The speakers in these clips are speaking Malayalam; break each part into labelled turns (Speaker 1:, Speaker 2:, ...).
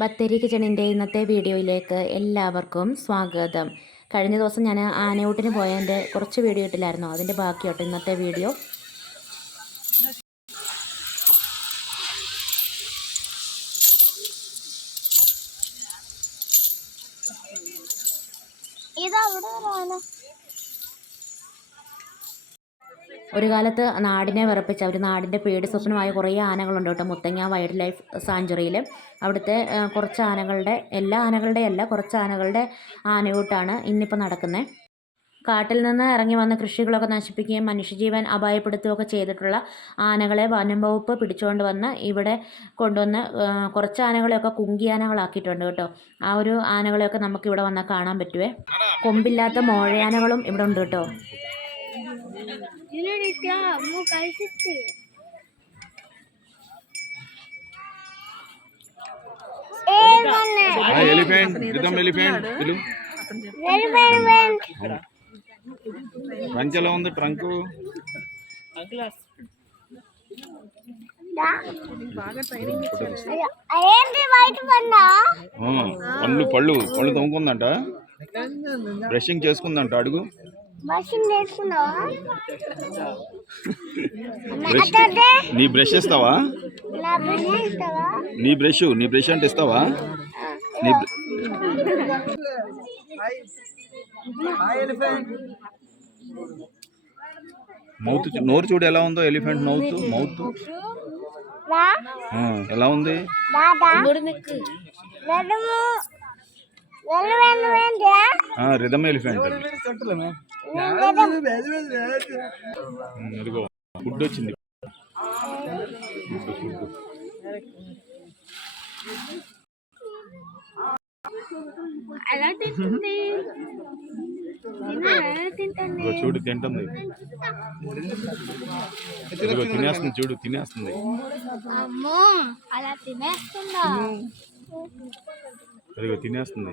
Speaker 1: ബത്തേരി കിച്ചണിന്റെ ഇന്നത്തെ വീഡിയോയിലേക്ക് എല്ലാവർക്കും സ്വാഗതം. കഴിഞ്ഞ ദിവസം ഞാൻ ആനയൂട്ടിന് പോയതിന്റെ കുറച്ച് വീഡിയോ ഇട്ടില്ലായിരുന്നു? അതിന്റെ ബാക്കിയോട്ട് ഇന്നത്തെ വീഡിയോ.
Speaker 2: ഇതവിടെ
Speaker 1: ഒരു കാലത്ത് നാടിനെ വിറപ്പിച്ച ഒരു നാടിന്റെ പേടി സ്വപ്നമായ കുറേ ആനകളുണ്ട് കേട്ടോ. മുത്തങ്ങ വൈൽഡ് ലൈഫ് സാഞ്ചുറിയിൽ അവിടുത്തെ കുറച്ച് ആനകളുടെ എല്ലാ ആനകളുടെ അല്ല കുറച്ച് ആനകളുടെ ആനയൂട്ടാണ് ഇന്നിപ്പോൾ നടക്കുന്നത് കാട്ടിൽ നിന്ന് ഇറങ്ങി വന്ന കൃഷികളൊക്കെ നശിപ്പിക്കുകയും മനുഷ്യജീവൻ അപായപ്പെടുത്തുകയൊക്കെ ചെയ്തിട്ടുള്ള ആനകളെ വനം വകുപ്പ് പിടിച്ചുകൊണ്ട് വന്ന് ഇവിടെ കൊണ്ടുവന്ന് കുറച്ച് ആനകളെയൊക്കെ കുങ്കിയാനകളാക്കിയിട്ടുണ്ട് കേട്ടോ. ആ ഒരു ആനകളെയൊക്കെ നമുക്ക് ഇവിടെ വന്നാൽ കാണാൻ പറ്റുവേ. കൊമ്പില്ലാത്ത മോഴയാനകളും ഇവിടെ ഉണ്ട് കേട്ടോ.
Speaker 3: ಯುನಿಟ್ಯಾ ఉంది ట్రంక్ పళ్ళు పళ్ళు పళ్ళు తొమ్ముకుందంట బ్రషింగ్ చేసుకుందంట అడుగు. నీ బ్రష్ ఇస్తావా
Speaker 2: నీ
Speaker 3: బ్రష్ నీ బ్రష్ అంటే ఇస్తావా? నీ మౌత్ నోరు చూడు ఎలా ఉందో ఎలిఫెంట్ మౌత్ మౌత్ ఎలా ఉంది? రిధమ్ ఎలిఫెంట్ ఫుడ్ వచ్చింది చూడు తింటుంది తినేస్తుంది చూడు తినేస్తుంది
Speaker 2: అమ్మో అలా తినేస్తుందా?
Speaker 3: తినేస్తుంది.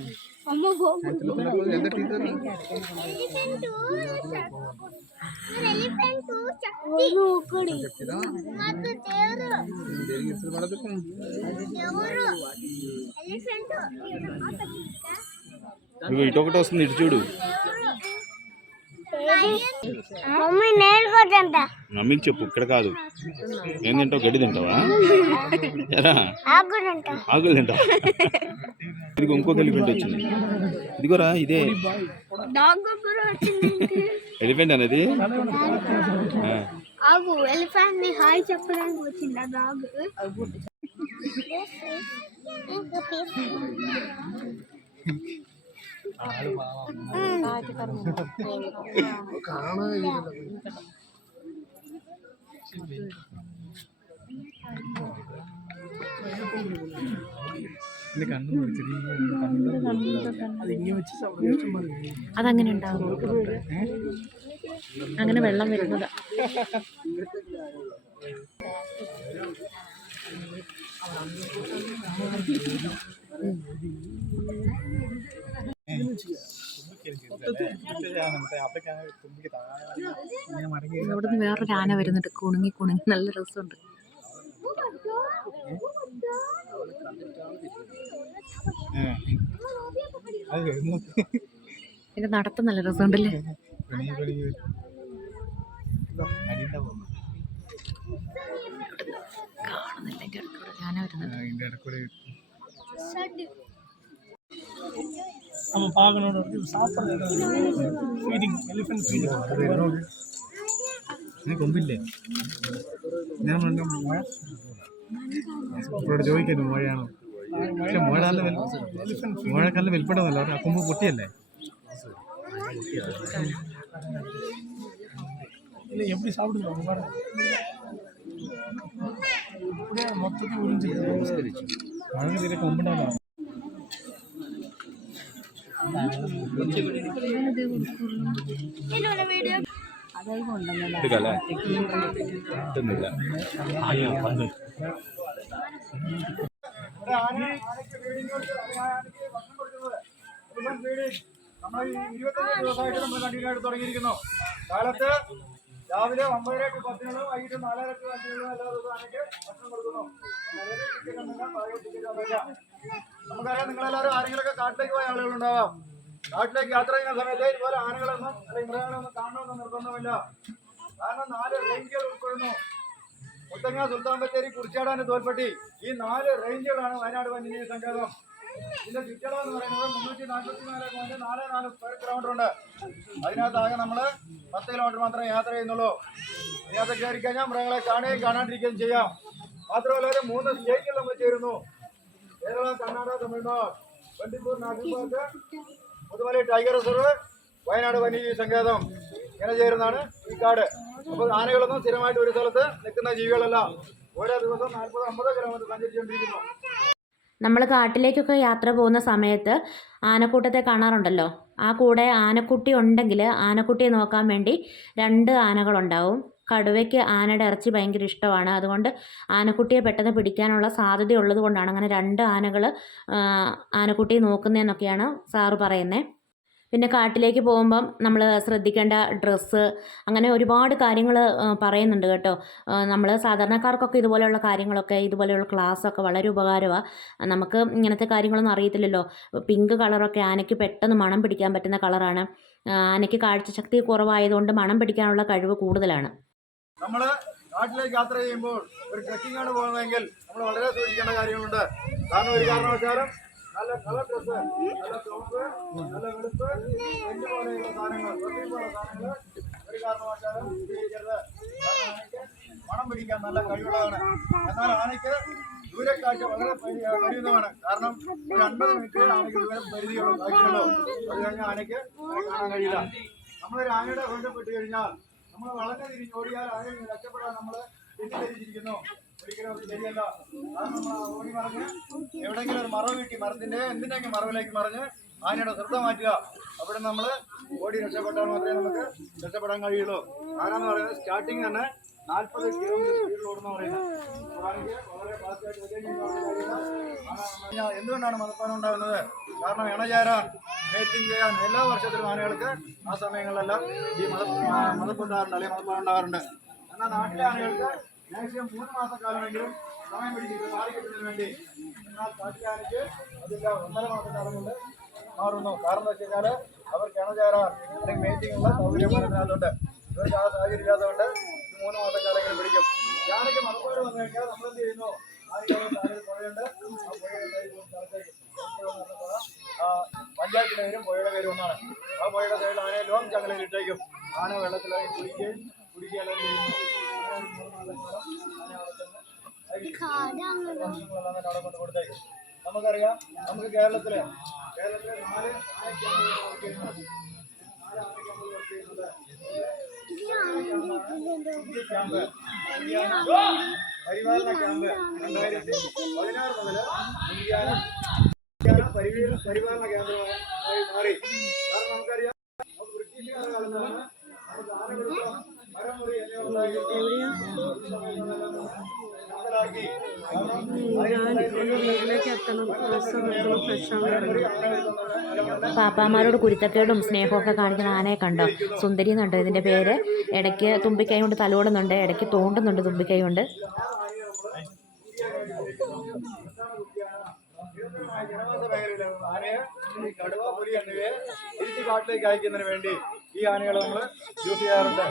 Speaker 3: ఇటు ఒకటి వస్తుంది ఇటు చూడు.
Speaker 2: మమ్మీ నేర్చుకోదంట
Speaker 3: మమ్మీకి చెప్పు ఇక్కడ కాదు. ఏం తింటావు? గడ్డి తింటావా? ఆకులు తింటావా? ఇదిగో ఇంకొక ఎలిఫెంట్ వచ్చింది. ఇదిగోరా ఇదే.
Speaker 2: డాగ్ కూడా వచ్చింది
Speaker 3: ఎలిఫెంట్ అనేది? ఆ,
Speaker 2: ఆగు ఎలిఫెంట్ని హాయ్ చెప్పడానికి వచ్చింది డాగ్?
Speaker 1: അതങ്ങനെ ഉണ്ടാവും അങ്ങനെ വെള്ളം വരുന്നത് അവിടുന്ന് വേറൊരു ആന വരുന്നുണ്ട്. കുണുങ്ങി കുണുങ്ങി. നല്ല രസമുണ്ട്. ഇതിന്റെ നടത്തം നല്ല രസമുണ്ടല്ലേ? കാണുന്നില്ല. എന്റെ വരുന്നത് ആന വരുന്നുണ്ട്.
Speaker 4: நம்ம பார்க்கணும் சாப்பிட்றது ஃபீடிங் எலிஃபென்ட் ஃபீடிங்
Speaker 5: കൊമ്പില്ലേ ഞാൻ പറഞ്ഞ മഴ ഇപ്പോഴോട് ചോദിക്കുന്നു മഴയാണോ പക്ഷെ മഴ നല്ല വലു മഴക്കാലം വലിപ്പട്ടതല്ല ആ കൊമ്പ് പൊട്ടിയല്ലേ
Speaker 4: இல்லை எப்படி சாப்பிடுங்க அவங்க பாருங்க அப்படியே மொத்தத்தையும் உறிஞ்சி
Speaker 5: മഴ തീരെ
Speaker 6: നമ്മൾ ഇരുപത്തഞ്ച് ദിവസമായിട്ട് നമ്മൾ കണ്ടിന്യൂ ആയിട്ട് തുടങ്ങിയിരിക്കുന്നു കാലത്ത് രാവിലെ ഒമ്പതര ടു പത്തിനും വൈകിട്ട് നാലര ടു അഞ്ചിനും എല്ലാ ദിവസവും ഒന്നുമില്ല. നമുക്കറിയാം നിങ്ങളെല്ലാവരും ആരെങ്കിലുമൊക്കെ കാട്ടിലേക്ക് പോയ ആളുകളുണ്ടാവാം കാട്ടിലേക്ക് യാത്ര ചെയ്യുന്ന സമയത്ത് ഇതുപോലെ ആനകളൊന്നും അല്ലെങ്കിൽ മൃഗങ്ങളൊന്നും കാണണമെന്ന് നിർബന്ധമില്ല. കാരണം നാല് റേഞ്ചുകൾ ഉൾക്കൊള്ളുന്നു. മുത്തങ്ങ സുൽത്താൻ ബത്തേരി കുറിച്ചാടാൻ തോൽപ്പെട്ടി. ഈ നാല് റേഞ്ചുകളാണ് വയനാട് വന്യജീവി സങ്കേതം ഇതിന്റെ ചുറ്റളവ് എന്ന് പറയുന്നത് മുന്നൂറ്റി നാൽപ്പത്തി നാല് പോയിന്റ് നാല് നാല് സ്ക്വയർ കിലോമീറ്റർ ഉണ്ട്. അതിനകത്താകെ നമ്മൾ പത്ത് കിലോമീറ്റർ മാത്രമേ യാത്ര ചെയ്യുന്നുള്ളൂ. ഇതിനകത്ത് കയറി കഴിഞ്ഞാൽ മൃഗങ്ങളെ കാണുകയും കാണാണ്ടിരിക്കുകയും ചെയ്യാം. മാത്രമല്ല ഒരു മൂന്ന് സ്റ്റേറ്റുകൾ നമ്മൾ ചേരുന്നു Keralam Karnataka Tamil Nadu Bandipur national park tiger reserve Wayanad വന്യജീവി സങ്കേതം. ഇങ്ങനെ ചേരുന്നതാണ് ഈ കാട്. അപ്പോൾ ആനകളൊന്നും സ്ഥിരമായിട്ട് ഒരു സ്ഥലത്ത് നിൽക്കുന്ന ജീവികളല്ല. ഓരോ ദിവസം നാൽപ്പത് അമ്പത് കിലോമീറ്റർ സഞ്ചരിച്ചുകൊണ്ടിരിക്കുന്നു.
Speaker 1: നമ്മൾ കാട്ടിലേക്കൊക്കെ യാത്ര പോകുന്ന സമയത്ത് ആനക്കൂട്ടത്തെ കാണാറുണ്ടല്ലോ. ആ കൂടെ ആനക്കുട്ടി ഉണ്ടെങ്കിൽ ആനക്കുട്ടിയെ നോക്കാൻ വേണ്ടി രണ്ട് ആനകളുണ്ടാവും. കടുവയ്ക്ക് ആനയുടെ ഇറച്ചി ഭയങ്കര ഇഷ്ടമാണ്. അതുകൊണ്ട് ആനക്കുട്ടിയെ പെട്ടെന്ന് പിടിക്കാനുള്ള സാധ്യത ഉള്ളത് കൊണ്ടാണ് അങ്ങനെ രണ്ട് ആനകൾ ആനക്കുട്ടിയെ നോക്കുന്നതെന്നൊക്കെയാണ് സാറ് പറയുന്നത് പിന്നെ കാട്ടിലേക്ക് പോകുമ്പം നമ്മൾ ശ്രദ്ധിക്കേണ്ട ഡ്രസ്സ് അങ്ങനെ ഒരുപാട് കാര്യങ്ങൾ പറയുന്നുണ്ട് കേട്ടോ. നമ്മൾ സാധാരണക്കാർക്കൊക്കെ ഇതുപോലെയുള്ള കാര്യങ്ങളൊക്കെ ഇതുപോലെയുള്ള ക്ലാസ്സൊക്കെ വളരെ ഉപകാരമാണ് നമുക്ക് ഇങ്ങനത്തെ കാര്യങ്ങളൊന്നും അറിയത്തില്ലല്ലോ. പിങ്ക് കളറൊക്കെ ആനയ്ക്ക് പെട്ടെന്ന് മണം പിടിക്കാൻ പറ്റുന്ന കളറാണ്. ആനയ്ക്ക് കാഴ്ചശക്തി കുറവായതുകൊണ്ട് മണം പിടിക്കാനുള്ള കഴിവ് കൂടുതലാണ്.
Speaker 6: നമ്മൾ കാട്ടിലേക്ക് യാത്ര ചെയ്യുമ്പോൾ ഒരു ട്രക്കിംഗ് ആണ് പോകുന്നതെങ്കിൽ നമ്മൾ വളരെ സൂക്ഷിക്കേണ്ട കാര്യങ്ങളുണ്ട്. കാരണം ഒരു കാരണവശാലും മണം പിടിക്കാൻ നല്ല കഴിവുള്ളതാണ്. എന്നാൽ ആനയ്ക്ക് ദൂരക്കാഴ്ച വളരെ കഴിയുന്നതാണ് കാരണം ഒരു അൻപത് മിനിറ്റ് ആനയ്ക്ക് ദൂരം പരിധിയുള്ളൂ കാഴ്ചയുള്ളൂ അത് കഴിഞ്ഞാൽ ആനയ്ക്ക് കാണാൻ കഴിയില്ല. നമ്മളൊരു ആനയുടെ ബന്ധപ്പെട്ട് കഴിഞ്ഞാൽ നമ്മൾ വളഞ്ഞു തിരിഞ്ഞ് ഓടിയാൽ ആനയിൽ രക്ഷപ്പെടാൻ നമ്മൾ തെറ്റിദ്ധരിച്ചിരിക്കുന്നു. ഒരിക്കലും അത് നമ്മൾ ഓടി മറിഞ്ഞ് ഒരു മറവ് കിട്ടി. മരത്തിന്റെ എന്തിനെങ്കിലും മറവിലേക്ക് മറിഞ്ഞ് ആനയുടെ ശ്രദ്ധ മാറ്റുക. അവിടെ നമ്മൾ ഓടി രക്ഷപ്പെട്ടാൽ മാത്രമേ നമുക്ക് രക്ഷപ്പെടാൻ കഴിയുള്ളൂ. ആന എന്ന് പറയുന്നത് സ്റ്റാർട്ടിങ് തന്നെ നാൽപ്പത് കിലോമീറ്റർ സ്പീഡിൽ ഓടുന്ന പറയുന്നത് എന്തുകൊണ്ടാണ് മതപ്പാനം ഉണ്ടാകുന്നത്? കാരണം ഇണചേരാൻ മേറ്റിംഗ് ചെയ്യാൻ എല്ലാ വർഷത്തിലും ആനകൾക്ക് ആ സമയങ്ങളിലെല്ലാം ഈ മത മതപ്പുണ്ടാകാറുണ്ട് അല്ലെങ്കിൽ മതപ്പാനം ഉണ്ടാകാറുണ്ട്. എന്നാൽ നാട്ടിലെ ആനകൾക്ക് മാക്സിമം മൂന്ന് മാസക്കാലമെങ്കിലും സമയം പിടിച്ചിട്ട് ഇത് മാറി കിട്ടുന്നതിന് വേണ്ടി എന്നാൽ കാട്ടിലെ ആനയ്ക്ക് അതില്ല ഒന്നര മാസക്കാലം കൊണ്ട് മാറുന്നു. കാരണം എന്താ വെച്ച് കഴിഞ്ഞാൽ അവർക്ക് ഇണചേരാൻ അല്ലെങ്കിൽ മേറ്റിംഗ് ഉള്ള സൗകര്യം അതിനകത്തുണ്ട് ഇവർക്ക് ആ സാഹചര്യം ഇല്ലാത്തതുകൊണ്ട് മൂന്ന് മാസക്കാലെങ്കിലും പിടിക്കും. ആനയ്ക്ക് മറുപടി വന്നു കഴിഞ്ഞാൽ നമ്മൾ എന്ത് ചെയ്യുന്നു? പഞ്ചായത്തിന്റെ പേരും പുഴയുടെ പേരും ഒന്നാണ്. ആ പുഴയുടെ സൈഡിൽ ആനയെ ലോങ് ചങ്ങലയിൽ ഇട്ടേക്കും. ആന വെള്ളത്തിലായി കുടിക്കുകയും കുടിക്കുകയെല്ലാം നമുക്കറിയാം നമുക്ക് കേരളത്തിൽ കേരളത്തിലെ നാല് ഇന്ത്യ ക്യാമ്പ് പരിപാലന ക്യാമ്പ് രണ്ടായിരത്തി പതിനാറ് മുതൽ ഇന്ത്യാന പരിപാലന കേന്ദ്രമായി മാറി കാരണം നമുക്കറിയാം നമുക്ക് ബ്രിട്ടീഷുകാരുടെ മനസ്സിലാക്കി
Speaker 1: പാപ്പാമാരോട് കുരുത്തക്കേടും സ്നേഹമൊക്കെ കാണിക്കുന്ന ആനയെ കണ്ടോ? സുന്ദരി എന്നുണ്ട് ഇതിന്റെ പേര് ഇടയ്ക്ക് തുമ്പിക്കൈ കൊണ്ട് തലോടുന്നുണ്ട് ഇടയ്ക്ക് തോണ്ടുന്നുണ്ട് തുമ്പിക്കൈ കൊണ്ട്
Speaker 6: ആനയെ ഈ കടുവ പുലി എന്നിവയെ തിരിച്ച് കാട്ടിലേക്ക് അയക്കുന്നതിന് വേണ്ടി ഈ ആനകളെ നമ്മൾ യൂസ് ചെയ്യാറുണ്ട്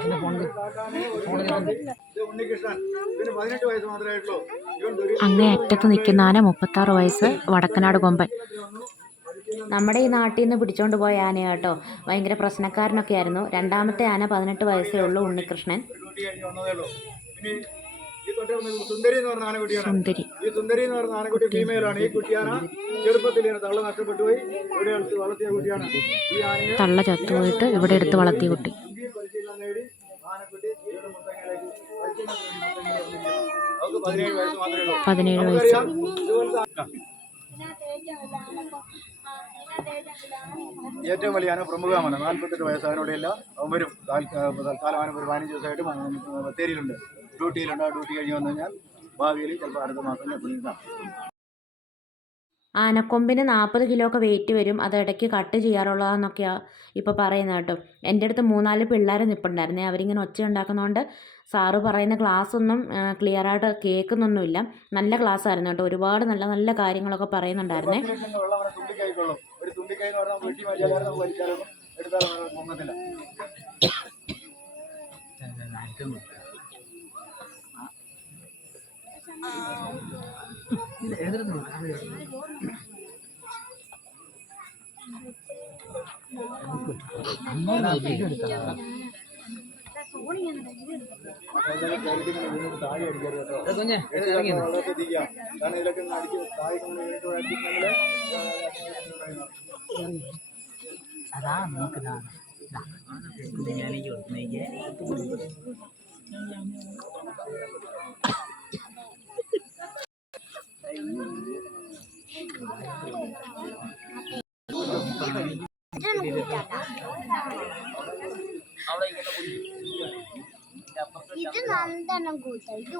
Speaker 6: ഉണ്ണികൃഷ്ണൻ. ഇതിന് പതിനെട്ട് വയസ്സ്
Speaker 1: അങ്ങേ അറ്റത്ത് നിൽക്കുന്ന ആന മുപ്പത്താറ് വയസ്സ് വടക്കനാട് കൊമ്പൻ. നമ്മുടെ ഈ നാട്ടിൽ നിന്ന് പിടിച്ചോണ്ട് പോയ ആന കേട്ടോ. ഭയങ്കര പ്രശ്നക്കാരനൊക്കെ ആയിരുന്നു. രണ്ടാമത്തെ ആന പതിനെട്ട് വയസ്സേ ഉള്ളൂ ഉണ്ണികൃഷ്ണൻ.
Speaker 6: കഴിഞ്ഞ് വന്നതേ സുന്ദരി എന്ന് പറഞ്ഞ ആനക്കുട്ടിയാണ് ഈ സുന്ദരി എന്ന് പറഞ്ഞ ആനക്കുട്ടി ഫീമെയിലാണ് ഈ കുട്ടിയാന ചെറുപ്പത്തിൽ തള്ള നഷ്ടപ്പെട്ടു പോയി ഇവിടെ അടുത്ത് വളർത്തിയ കുട്ടിയാണ്. ഈ ആനയെ
Speaker 1: തള്ള ചത്തുപോയിട്ട് ഇവിടെ എടുത്ത് വളർത്തിയ കുട്ടി.
Speaker 6: പരിശീലനം നേടി ആനക്കുട്ടി പതിനേഴ് വയസ്സ്
Speaker 1: വയസ്സ്.
Speaker 6: ഏറ്റവും വലിയ ആന പ്രമുഖമാണ്. നാൽപ്പത്തെട്ട് വയസ്സായതിനോടെയല്ല അവൻ അവരും താൽക്കാ- തൽക്കാലം ആന ഒരു പതിനഞ്ച് ദിവസമായിട്ട് ബത്തേരിയിലുണ്ട് ഡ്യൂട്ടിയിലുണ്ട് ആ ഡ്യൂട്ടി കഴിഞ്ഞ് വന്നു കഴിഞ്ഞാൽ ഭാവിയിൽ ചിലപ്പോൾ അടുത്ത മാസം എപ്പോഴും കാണാം
Speaker 1: ആനക്കൊമ്പിന് നാൽപ്പത് കിലോ ഒക്കെ വെയിറ്റ് വരും. അത് ഇടയ്ക്ക് കട്ട് ചെയ്യാറുള്ളതാന്നൊക്കെയാണ് ഇപ്പോൾ പറയുന്നത് കേട്ടോ. എന്റെ അടുത്ത് മൂന്നാൽ പിള്ളേർ നിൽപ്പുണ്ടായിരുന്നേ അവരിങ്ങനെ ഒച്ച ഉണ്ടാക്കുന്നതുകൊണ്ട് സാറ് പറയുന്ന ക്ലാസ് ഒന്നും ക്ലിയറായിട്ട് കേൾക്കുന്നൊന്നുമില്ല. നല്ല ക്ലാസ് ആയിരുന്നു കേട്ടോ. ഒരുപാട് നല്ല നല്ല കാര്യങ്ങളൊക്കെ പറയുന്നുണ്ടായിരുന്നേ.
Speaker 6: ഒരു തുമ്പിക്കൈ എന്ന് പറഞ്ഞാൽ വീട്ടിൽ വലിയാലും നമുക്ക് വലിച്ചാലും എടുത്താലും അത് പൊങ്ങത്തില്ല താഴെ അടിക്കരുത് കേട്ടോ വളരെ ശ്രദ്ധിക്കുക കാരണം ഇതിലൊക്കെ അടിച്ച് താഴെ കൊണ്ട് വീണിട്ട് അടിച്ചിട്ടുണ്ടെങ്കിൽ
Speaker 2: ഇത് നന്ദനം കൂട്ട ഇത്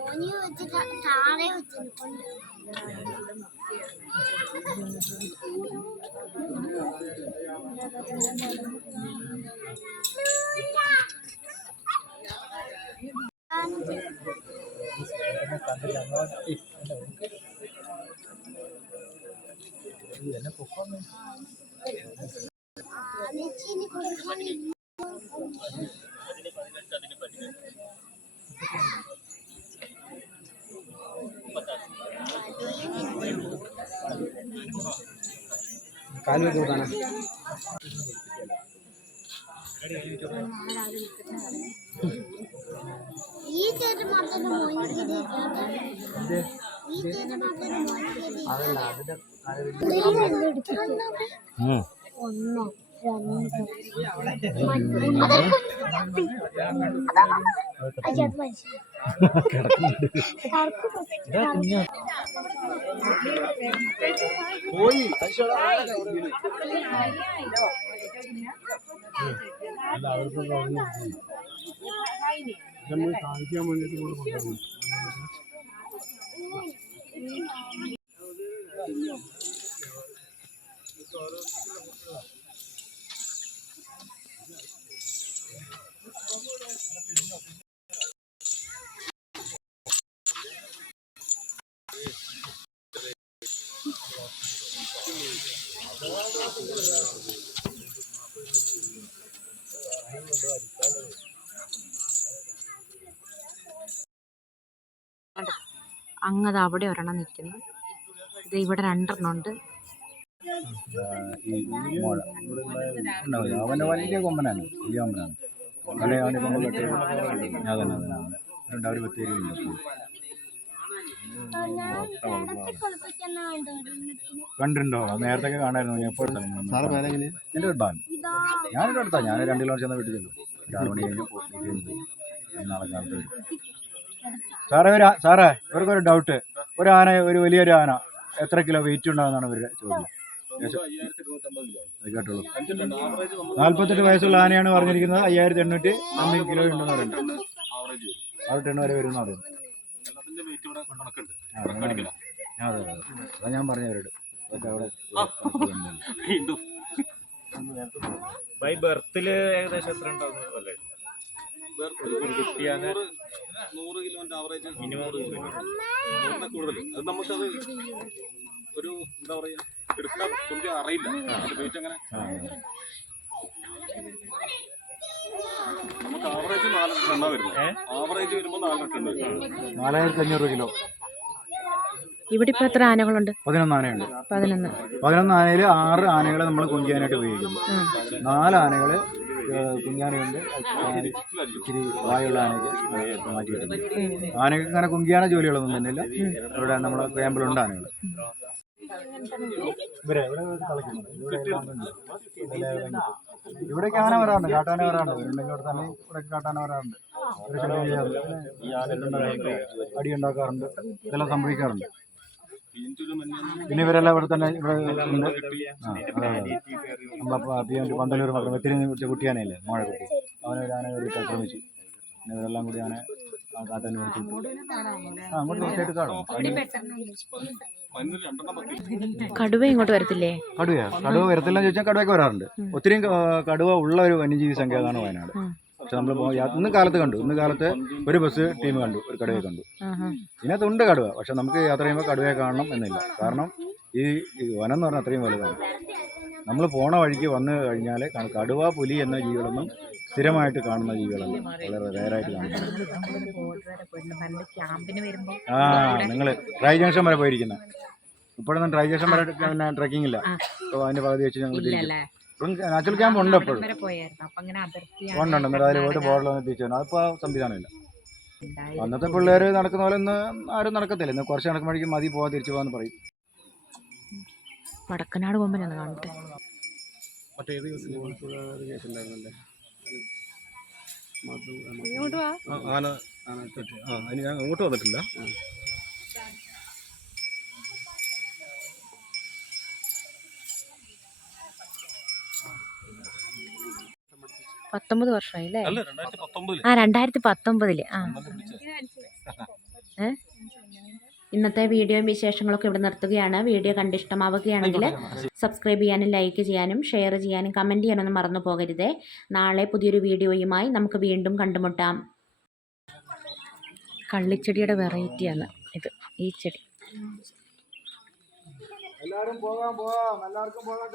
Speaker 2: ഓനി വെച്ചിട്ട് താഴെ വെച്ചിട്ടുണ്ട് ആനച്ചിന് കൊടുക്കാൻ
Speaker 5: കാൽ വെച്ച് നോക്കാനാ
Speaker 2: ഈ ചേട്ടൻ മാത്രം മോനിക്കിത് ഈ
Speaker 6: പോയി
Speaker 5: നമ്മൾ കാണിക്കാൻ വേണ്ടിയിട്ട് കൂടെ കൊണ്ടുവന്നു
Speaker 1: അങ്ങത് അവിടെ ഒരെണ്ണം നിൽക്കുന്നു. ഇത് ഇവിടെ രണ്ടെണ്ണം ഉണ്ട്.
Speaker 6: അവന്റെ വലിയ കൊമ്പനാണ് വലിയ കൊമ്പനാണ്. അല്ലെ അവന്റെ കൊമ്പ് കെട്ടി അതന്നെ അതന്നെ അവർ ബത്തേരി കണ്ടിട്ടുണ്ടോ? നേരത്തെ കാണായിരുന്നു. ഞാൻ എപ്പോഴും എന്റെ അടുത്താണ് ഞാനിവിടെ അടുത്താ. ഞാൻ രണ്ട് കിലോ ചെന്ന വീട്ടിൽ ചെല്ലും. ആറ് മണി കഴിഞ്ഞ്. നാളെ കാലത്ത് വരും. സാറേ ഒരു സാറേ ഇവർക്കൊരു ഡൗട്ട് ഒരു ആന ഒരു വലിയൊരു ആന. എത്ര കിലോ വെയിറ്റ് ഉണ്ടാകുന്നതാണ് ഇവരുടെ ചോദ്യം. നാല്പത്തെട്ട് വയസ്സുള്ള ആനയാണ് പറഞ്ഞിരിക്കുന്നത്. അയ്യായിരത്തി എണ്ണൂറ്റി അമ്പത് കിലോ ഉണ്ടെന്ന് പറയുന്നത് ആറ് ടൺ വരെ. വരും എന്ന് അതെ അതെ. അതാ ഞാൻ പറഞ്ഞവരോട്. അതൊക്കെ അവിടെ
Speaker 3: ബൈ ബർത്തിൽ ഏകദേശം എത്ര ഉണ്ടാവും അല്ലേ? ഒരു കുട്ടിയാന്
Speaker 7: നൂറ് കിലോന്റെ ആവറേജ്
Speaker 3: മിനിമം
Speaker 7: കൂടുതൽ. അത് നമുക്കത് ഒരു എന്താ പറയാ? എടുക്കാൻ നമുക്ക് അറിയില്ല. അത് വെയിറ്റ് അങ്ങനെ നമുക്ക് ആവറേജ് നാല് എണ്ണ വരുന്നത് ആവറേജ് വരുമ്പോൾ നാല് എണ്ണ വരും
Speaker 6: നാലായിരത്തി അഞ്ഞൂറ് കിലോ.
Speaker 1: ഇവിടെ ഇപ്പൊ എത്ര ആനകളുണ്ട്?
Speaker 6: പതിനൊന്ന് ആനയുണ്ട്.
Speaker 1: പതിനൊന്ന്.
Speaker 6: പതിനൊന്ന് ആനയിൽ ആറ് ആനകളെ നമ്മൾ കുഞ്ചാനായിട്ട് ഉപയോഗിക്കുന്നു. നാല് ആനകൾ കുഞ്ഞാനയുണ്ട് ഇച്ചിരി വായുള്ള ആനയ്ക്ക് മാറ്റിയിട്ടുണ്ട്. ആനയ്ക്ക് അങ്ങനെ കുങ്കിയാന ജോലികളൊന്നും തന്നെയില്ല. ഇവിടെ നമ്മളെ ക്യാമ്പിലുണ്ട് ആനകൾ ഇവിടേക്ക് ആന വരാറുണ്ട്. കാട്ടാന വരാറുണ്ട്. ഉണ്ടെങ്കിൽ ഇവിടെ തന്നെ ഇവിടേക്ക് കാട്ടാന വരാറുണ്ട്. അടി ഉണ്ടാക്കാറുണ്ട്. ഇതെല്ലാം സംഭവിക്കാറുണ്ട്. പിന്നെ ഇവരെല്ലാം ഇവിടെ തന്നെ ഇവിടെ ഉണ്ട് നമ്മളപ്പോൾ പന്തലൂർ മക്കൾ വെത്തിരി കുറിച്ച കുട്ടിയാനയില്ലേ? മോഴ കുട്ടി. അവനെ ഒരു ആന ആക്രമിച്ചു. പിന്നെ ഇവരെല്ലാം കൂടി ആനെ ആ കാട്ടന് ആ അങ്ങോട്ട് കാണും.
Speaker 1: കടുവ ഇങ്ങോട്ട് വരത്തില്ലേ?
Speaker 6: കടുവയാ? കടുവ വരത്തില്ലെന്ന് ചോദിച്ചാൽ കടുവയൊക്കെ വരാറുണ്ട്. ഒത്തിരി കടുവ ഉള്ള ഒരു വന്യജീവി സങ്കേതമാണ് വയനാട്. പക്ഷെ നമ്മൾ ഇന്ന് കാലത്ത് കണ്ടു. ഇന്ന് കാലത്ത് ഒരു ബസ് ടീം കണ്ടു ഒരു കടുവയെ കണ്ടു.
Speaker 1: ഇതിനകത്ത്
Speaker 6: ഇതിനകത്തുണ്ട് കടുവ പക്ഷെ നമുക്ക് യാത്ര ചെയ്യുമ്പോൾ കടുവയെ കാണണം എന്നില്ല. കാരണം ഈ വനം എന്ന് പറഞ്ഞാൽ അത്രയും വലുതാണ്. നമ്മൾ പോണ വഴിക്ക് വന്നു കഴിഞ്ഞാൽ കടുവ പുലി എന്ന ജീവികളൊന്നും സ്ഥിരമായിട്ട് കാണുന്ന ജീവികളല്ല. വളരെ റേറായിട്ട് കാണുന്നത് ആ നിങ്ങൾ ട്രൈ ജംഗ്ഷൻ വരെ പോയിരിക്കുന്ന. ഇപ്പോഴൊന്നും ട്രൈ ജംഗ്ഷൻ വരെ പിന്നെ ട്രക്കിംഗ് ഇല്ല. അപ്പോൾ അതിന്റെ പകുതി വെച്ച് ഞങ്ങൾ തിരിക്കും. ഇപ്പം നാച്ചുറൽ ക്യാമ്പ് ഉണ്ട് എപ്പോഴും ഉണ്ട് അതിൽ പോയിട്ട് ബോർഡിൽ വന്ന് തിരിച്ചു വരണം അതിപ്പോൾ സംവിധാനമില്ല. അന്നത്തെ പിള്ളേർ നടക്കുന്ന പോലെ ഇന്ന് ആരും നടക്കത്തില്ല. ഇന്ന് കുറച്ച് നടക്കുമ്പോഴേക്കും മതി പോകാൻ തിരിച്ചു പോകാന്ന് പറയും.
Speaker 1: വടക്കനാട് കൊമ്പനാണ് കാണട്ടെ.
Speaker 5: അങ്ങോട്ട് കേസുണ്ടായിരുന്നല്ലേ ആ, ആന ആന ചുറ്റി. ആ അതിന് ഞാൻ അങ്ങോട്ട് വന്നിട്ടില്ല
Speaker 1: പത്തൊമ്പത് വർഷമായി അല്ലേ
Speaker 7: അല്ല രണ്ടായിരത്തി പത്തൊമ്പതിൽ
Speaker 1: ആ രണ്ടായിരത്തി പത്തൊമ്പതിൽ ആ. ഏ ഇന്നത്തെ വീഡിയോയും വിശേഷങ്ങളൊക്കെ ഇവിടെ നിർത്തുകയാണ്. വീഡിയോ കണ്ടിഷ്ടമാവുകയാണെങ്കിൽ സബ്സ്ക്രൈബ് ചെയ്യാനും ലൈക്ക് ചെയ്യാനും ഷെയർ ചെയ്യാനും കമന്റ് ചെയ്യാനൊന്നും മറന്നു പോകരുതേ. നാളെ പുതിയൊരു വീഡിയോയുമായി നമുക്ക് വീണ്ടും കണ്ടുമുട്ടാം. കള്ളിച്ചെടിയുടെ വെറൈറ്റിയാണ് ഇത് ഈ ചെടി.
Speaker 6: എല്ലാവരും പോകാം പോകാം. എല്ലാവർക്കും പോകാം.